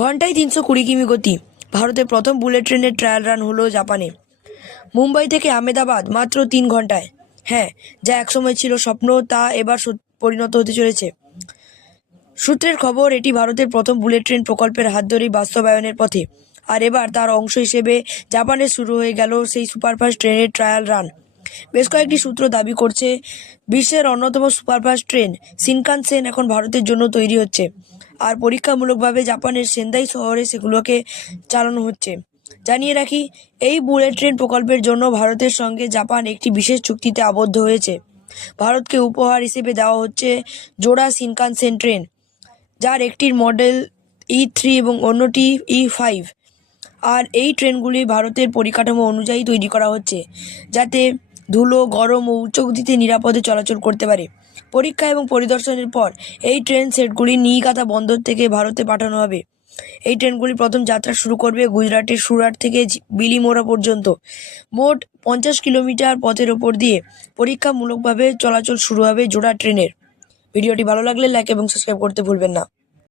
ঘন্টায় ৩২০ কিমি গতি। ভারতের প্রথম বুলেট ট্রেনের ট্রায়াল রান হলো জাপানে। মুম্বাই থেকে আহমেদাবাদ মাত্র ৩ ঘন্টায়। হ্যাঁ, যা একসময় ছিল স্বপ্ন তা এবার পরিণত হতে চলেছে। সূত্রের খবর, এটি ভারতের প্রথম বুলেট ট্রেন প্রকল্পের হাত ধরেই বাস্তবায়নের পথে। আর এবার তার অংশ হিসেবে জাপানে শুরু হয়ে গেল সেই সুপারফাস্ট ট্রেনের ট্রায়াল রান। বেশ কয়েকটি সূত্র দাবি করছে, বিশ্বের অন্যতম সুপারফাস্ট ট্রেন শিনকানসেন এখন ভারতের জন্য তৈরি হচ্ছে, আর পরীক্ষামূলকভাবে জাপানের সেন্দাই শহরে সেগুলোকে চালানো হচ্ছে। জানিয়ে রাখি, এই বুলেট ট্রেন প্রকল্পের জন্য ভারতের সঙ্গে জাপান একটি বিশেষ চুক্তিতে আবদ্ধ হয়েছে। ভারতকে উপহার হিসেবে দেওয়া হচ্ছে জোড়া শিনকানসেন ট্রেন, যার একটির মডেল E3 এবং অন্যটি E5। আর এই ট্রেনগুলি ভারতের পরিকাঠামো অনুযায়ী তৈরি করা হচ্ছে, যাতে ধুলো, গরম ও উচ্চ গতিতে নিরাপদে চলাচল করতে পারে। পরীক্ষা এবং পরিদর্শনের পর এই ট্রেন সেটগুলি নিইগাতা বন্দর থেকে ভারতে পাঠানো হবে। এই ট্রেনগুলি প্রথম যাত্রা শুরু করবে গুজরাটের সুরাট থেকে বিলিমোরা পর্যন্ত। মোট 50 কিলোমিটার পথের ওপর দিয়ে পরীক্ষামূলকভাবে চলাচল শুরু হবে জোড়া ট্রেনের। ভিডিওটি ভালো লাগলে লাইক এবং সাবস্ক্রাইব করতে ভুলবেন না।